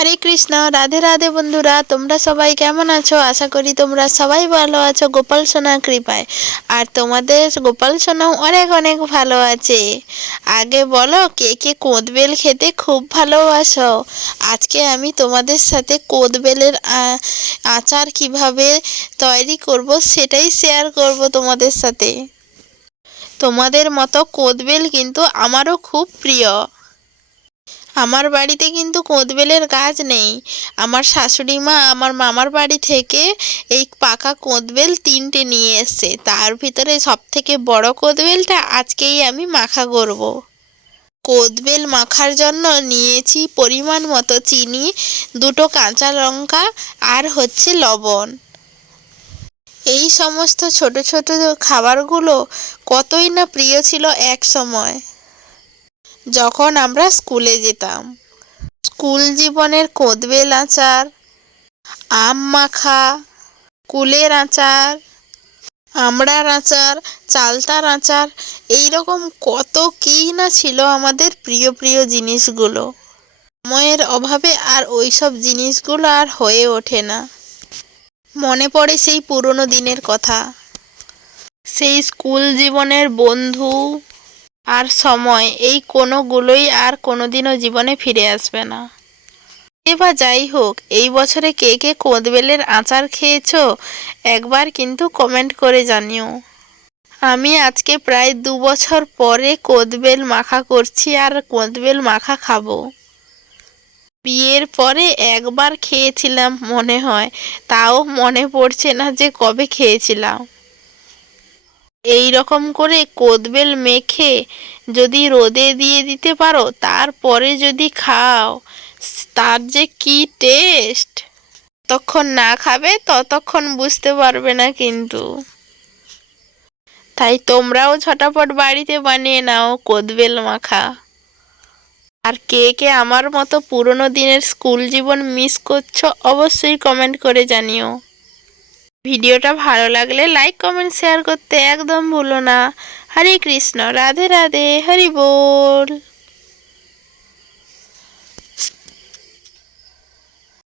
হরে কৃষ্ণ, রাধে রাধে বন্ধুরা, তোমরা সবাই কেমন আছো? আশা করি তোমরা সবাই ভালো আছো, গোপাল সোনার কৃপায়। আর তোমাদের গোপাল সোনাও অনেক অনেক ভালো আছে। আগে বলো, কে কে কোদবেল খেতে খুব ভালোবাসো? আজকে আমি তোমাদের সাথে কোদবেলের আচার কীভাবে তৈরি করব সেটাই শেয়ার করব তোমাদের সাথে। তোমাদের মতো কোদবেল কিন্তু আমারও খুব প্রিয়। আমার বাড়িতে কিন্তু কোদবেলের গাছ নেই। আমার শাশুড়ি মা আমার মামার বাড়ি থেকে এই পাকা কোদবেল তিনটে নিয়ে এসছে। তার ভিতরে সব থেকে বড় কোদবেলটা আজকেই আমি মাখা করব। কোদবেল মাখার জন্য নিয়েছি পরিমাণ মতো চিনি, দুটো কাঁচা লঙ্কা আর হচ্ছে লবণ। এই সমস্ত ছোট ছোট খাবারগুলো কতই না প্রিয় ছিল এক সময়। যখন আমরা স্কুলে যেতাম। স্কুল জীবনের কোদবেল আচার, আম মাখা, কুলের আচার, আমড়ার আচার, চালতার আচার এই রকম কত কী না ছিল আমাদের প্রিয় প্রিয় জিনিসগুলো। সময়ের অভাবে আর ওইসব জিনিসগুলো আর হয়ে ওঠে না। মনে পড়ে সেই পুরনো দিনের কথা। সেই স্কুল জীবনের বন্ধু আর সময়, এই কোনোগুলোই আর কোনোদিনও জীবনে ফিরে আসবে না। বা যাই হোক, এই বছরে কে কে কোদবেলের আচার খেয়েছো, একবার কিন্তু কমেন্ট করে জানিও। আমি আজকে প্রায় দু বছর পরে কোদবেল মাখা করছি আর কোদবেল মাখা খাব। বিয়ের পরে একবার খেয়েছিলাম মনে হয়, তাও মনে পড়ছে না যে কবে খেয়েছিলাম। এই রকম করে কোদবেল মেখে যদি রোদে দিয়ে দিতে পারো, তারপরে যদি খাও, তার যে কি টেস্ট? ততক্ষণ না খাবে, ততক্ষণ বুঝতে পারবে না কিন্তু। তাই তোমরাও ঝটাপট বাড়িতে বানিয়ে নাও কোদবেল মাখা। আর কে কে আমার মতো পুরনো দিনের স্কুল জীবন মিস করছ, অবশ্যই কমেন্ট করে জানিও। ভিডিওটা ভালো লাগলে লাইক, কমেন্ট, শেয়ার করতে একদম ভুলো না। হরে কৃষ্ণ, রাধে রাধে, হরি বল।